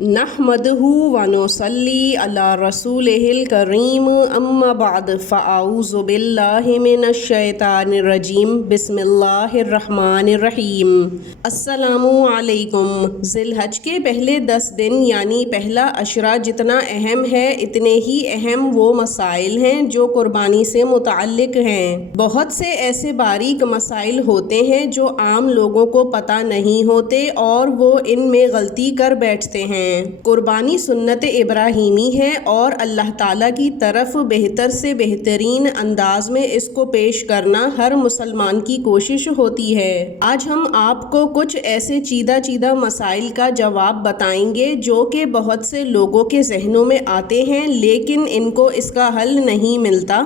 نحمدہ ونصلی علی رسولہ الکریم اما بعد فاعوذ باللہ من الشیطان الرجیم بسم اللہ الرحمن الرحیم۔ السلام علیکم۔ ذی الحج کے پہلے 10 دن یعنی پہلا عشرہ جتنا اہم ہے اتنے ہی اہم وہ مسائل ہیں جو قربانی سے متعلق ہیں۔ بہت سے ایسے باریک مسائل ہوتے ہیں جو عام لوگوں کو پتہ نہیں ہوتے اور وہ ان میں غلطی کر بیٹھتے ہیں۔ قربانی سنت ابراہیمی ہے اور اللہ تعالیٰ کی طرف بہتر سے بہترین انداز میں اس کو پیش کرنا ہر مسلمان کی کوشش ہوتی ہے۔ آج ہم آپ کو کچھ ایسے چیدہ مسائل کا جواب بتائیں گے جو کہ بہت سے لوگوں کے ذہنوں میں آتے ہیں لیکن ان کو اس کا حل نہیں ملتا۔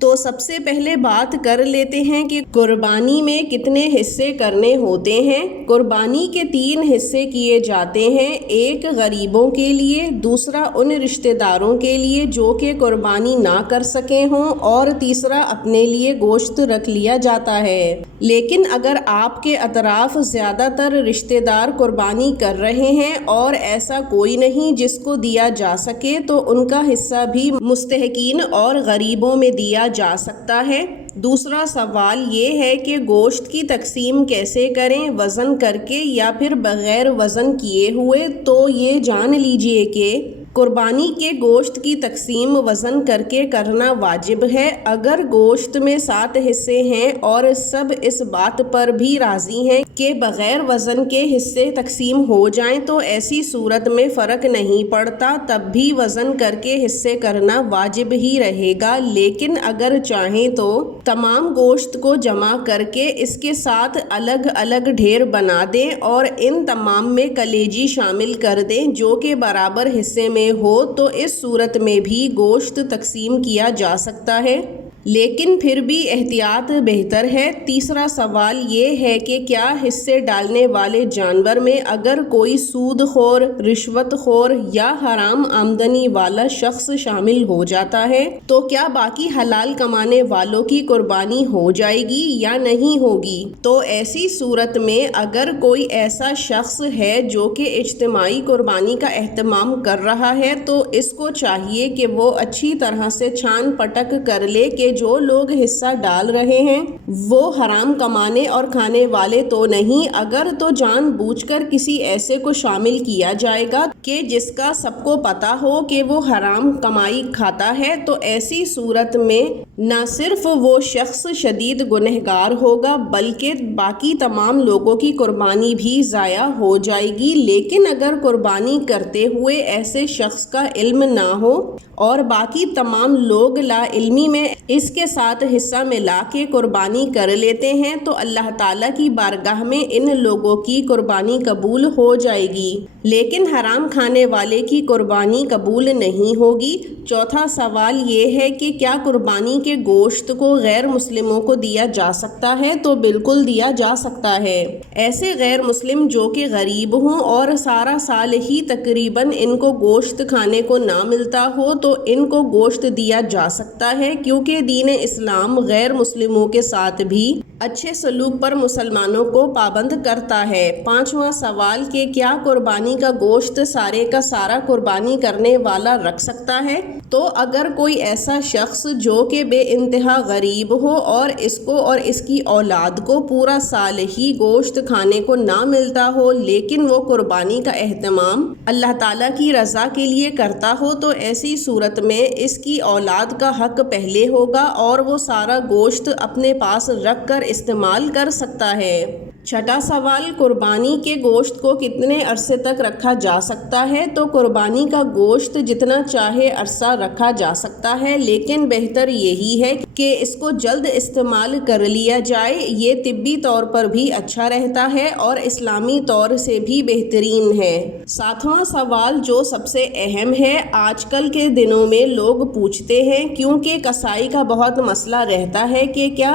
تو سب سے پہلے بات کر لیتے ہیں کہ قربانی میں کتنے حصے کرنے ہوتے ہیں۔ قربانی کے 3 حصے کیے جاتے ہیں، ایک غریبوں کے لیے، دوسرا ان رشتہ داروں کے لیے جو کہ قربانی نہ کر سکے ہوں، اور تیسرا اپنے لیے گوشت رکھ لیا جاتا ہے۔ لیکن اگر آپ کے اطراف زیادہ تر رشتہ دار قربانی کر رہے ہیں اور ایسا کوئی نہیں جس کو دیا جا سکے تو ان کا حصہ بھی مستحقین اور غریبوں میں دیا جا سکتا ہے۔ دوسرا سوال یہ ہے کہ گوشت کی تقسیم کیسے کریں، وزن کر کے یا پھر بغیر وزن کیے ہوئے؟ تو یہ جان لیجئے کہ قربانی کے گوشت کی تقسیم وزن کر کے کرنا واجب ہے۔ اگر گوشت میں 7 حصے ہیں اور سب اس بات پر بھی راضی ہیں کہ بغیر وزن کے حصے تقسیم ہو جائیں تو ایسی صورت میں فرق نہیں پڑتا، تب بھی وزن کر کے حصے کرنا واجب ہی رہے گا۔ لیکن اگر چاہیں تو تمام گوشت کو جمع کر کے اس کے ساتھ الگ الگ ڈھیر بنا دیں اور ان تمام میں کلیجی شامل کر دیں جو کہ برابر حصے میں ہو، تو اس صورت میں بھی گوشت تقسیم کیا جا سکتا ہے، لیکن پھر بھی احتیاط بہتر ہے۔ تیسرا سوال یہ ہے کہ کیا حصے ڈالنے والے جانور میں اگر کوئی سود خور، رشوت خور یا حرام آمدنی والا شخص شامل ہو جاتا ہے تو کیا باقی حلال کمانے والوں کی قربانی ہو جائے گی یا نہیں ہوگی؟ تو ایسی صورت میں اگر کوئی ایسا شخص ہے جو کہ اجتماعی قربانی کا اہتمام کر رہا ہے تو اس کو چاہیے کہ وہ اچھی طرح سے چھان پٹک کر لے کہ جو لوگ حصہ ڈال رہے ہیں وہ حرام کمانے اور کھانے والے تو نہیں۔ اگر تو جان بوجھ کر کسی ایسے کو شامل کیا جائے گا کہ جس کا سب کو پتا ہو کہ وہ حرام کمائی کھاتا ہے تو ایسی صورت میں نہ صرف وہ شخص شدید گنہگار ہوگا بلکہ باقی تمام لوگوں کی قربانی بھی ضائع ہو جائے گی۔ لیکن اگر قربانی کرتے ہوئے ایسے شخص کا علم نہ ہو اور باقی تمام لوگ لا علمی میں اس کے ساتھ حصہ ملا کے قربانی کر لیتے ہیں تو اللہ تعالیٰ کی بارگاہ میں ان لوگوں کی قربانی قبول ہو جائے گی، لیکن حرام کھانے والے کی قربانی قبول نہیں ہوگی۔ چوتھا سوال یہ ہے کہ کیا قربانی کے گوشت کو غیر مسلموں کو دیا جا سکتا ہے؟ تو بالکل دیا جا سکتا ہے۔ ایسے غیر مسلم جو کہ غریب ہوں اور سارا سال ہی تقریباً ان کو گوشت کھانے کو نہ ملتا ہو تو ان کو گوشت دیا جا سکتا ہے، کیونکہ دین اسلام غیر مسلموں کے ساتھ بھی اچھے سلوک پر مسلمانوں کو پابند کرتا ہے۔ پانچواں سوال کہ کیا قربانی کا گوشت سارے کا سارا قربانی کرنے والا رکھ سکتا ہے؟ تو اگر کوئی ایسا شخص جو کہ بے انتہا غریب ہو اور اس کو اور اس کی اولاد کو پورا سال ہی گوشت کھانے کو نہ ملتا ہو لیکن وہ قربانی کا اہتمام اللہ تعالیٰ کی رضا کے لیے کرتا ہو تو ایسی صورت میں اس کی اولاد کا حق پہلے ہوگا اور وہ سارا گوشت اپنے پاس رکھ کر استعمال کر سکتا ہے۔ چھٹا سوال قربانی کے گوشت کو کتنے عرصے تک رکھا جا سکتا ہے؟ تو قربانی کا گوشت جتنا چاہے عرصہ رکھا جا سکتا ہے، لیکن بہتر یہی ہے کہ اس کو جلد استعمال کر لیا جائے۔ یہ طبی طور پر بھی اچھا رہتا ہے اور اسلامی طور سے بھی بہترین ہے۔ ساتواں سوال جو سب سے اہم ہے، آج کل کے دنوں میں لوگ پوچھتے ہیں کیونکہ کسائی کا بہت مسئلہ رہتا ہے کہ کیا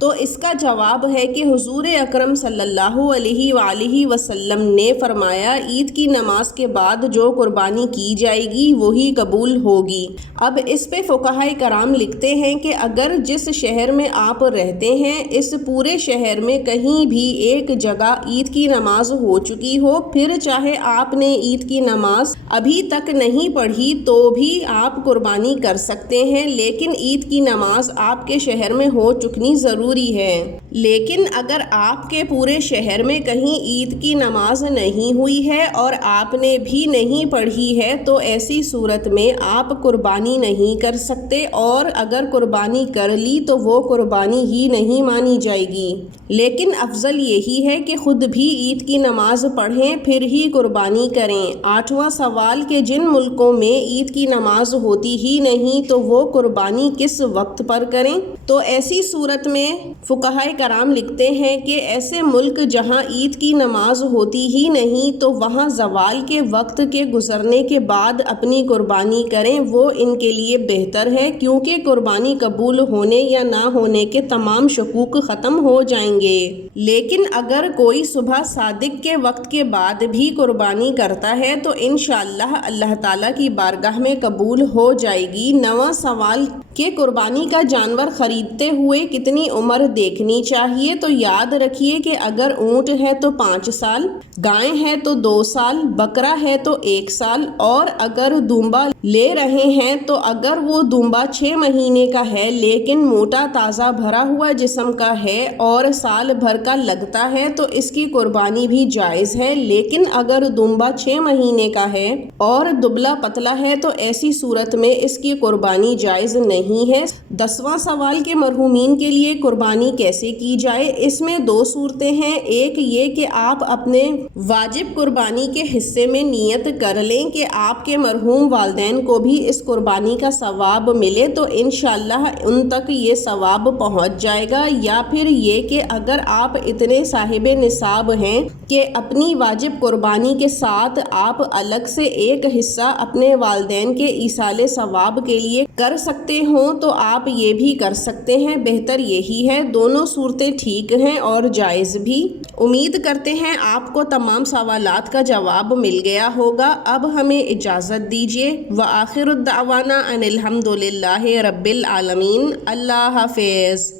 تو اس کا جواب ہے کہ حضور اکرم صلی اللہ علیہ وآلہ وسلم نے فرمایا عید کی نماز کے بعد جو قربانی کی جائے گی وہی قبول ہوگی۔ اب اس پہ فقہائے کرام لکھتے ہیں کہ اگر جس شہر میں آپ رہتے ہیں اس پورے شہر میں کہیں بھی ایک جگہ عید کی نماز ہو چکی ہو، پھر چاہے آپ نے عید کی نماز ابھی تک نہیں پڑھی تو بھی آپ قربانی کر سکتے ہیں، لیکن عید کی نماز آپ کے شہر میں ہو چکنی ضروری ہے۔ لیکن اگر آپ کے پورے شہر میں کہیں عید کی نماز نہیں ہوئی ہے اور آپ نے بھی نہیں پڑھی ہے تو ایسی صورت میں آپ قربانی نہیں کر سکتے، اور اگر قربانی کر لی تو وہ قربانی ہی نہیں مانی جائے گی۔ لیکن افضل یہی ہے کہ خود بھی عید کی نماز پڑھیں پھر ہی قربانی کریں۔ 8واں سوال کہ جن ملکوں میں عید کی نماز ہوتی ہی نہیں تو وہ قربانی کس وقت پر کریں؟ تو ایسی صورت میں فقہائے کرام لکھتے ہیں کہ ایسے ملک جہاں عید کی نماز ہوتی ہی نہیں تو وہاں زوال کے وقت کے گزرنے کے بعد اپنی قربانی کریں، وہ ان کے لیے بہتر ہے، کیونکہ قربانی قبول ہونے یا نہ ہونے کے تمام شکوک ختم ہو جائیں گے۔ لیکن اگر کوئی صبح صادق کے وقت کے بعد بھی قربانی کرتا ہے تو انشاءاللہ اللہ تعالیٰ کی بارگاہ میں قبول ہو جائے گی۔ 9واں سوال کہ قربانی کا جانور خریدتے ہوئے کتنی عمر دیکھنی چاہیے؟ تو یاد رکھیے کہ اگر اونٹ ہے تو 5 سال، گائے ہے تو 2 سال، بکرا ہے تو 1 سال، اور اگر دمبا لے رہے ہیں تو اگر وہ دمبا 6 مہینے کا ہے لیکن موٹا تازہ بھرا ہوا جسم کا ہے اور سال بھر کا لگتا ہے تو اس کی قربانی بھی جائز ہے، لیکن اگر دمبا 6 مہینے کا ہے اور دبلا پتلا ہے تو ایسی صورت میں اس کی قربانی جائز نہیں ہے۔ 10واں سوال کہ مرحومین کے لیے قربانی کیسے کی جائے؟ اس میں 2 صورتیں ہیں، ایک یہ کہ آپ اپنے واجب قربانی کے حصے میں نیت کر لیں کہ آپ کے مرحوم والدین کو بھی اس قربانی کا ثواب ملے تو انشاءاللہ ان تک یہ ثواب پہنچ جائے گا، یا پھر یہ کہ اگر آپ اتنے صاحب نصاب ہیں کہ اپنی واجب قربانی کے ساتھ آپ الگ سے ایک حصہ اپنے والدین کے ایصال ثواب کے لیے کر سکتے ہوں تو آپ یہ بھی کر سکتے ہیں، بہتر یہی ہے۔ دونوں صورتیں ٹھیک ہیں اور جائز بھی۔ امید کرتے ہیں آپ کو تمام سوالات کا جواب مل گیا ہوگا۔ اب ہمیں اجازت دیجیے۔ وآخر الدعوانا ان الحمد للہ رب العالمین۔ اللہ حافظ۔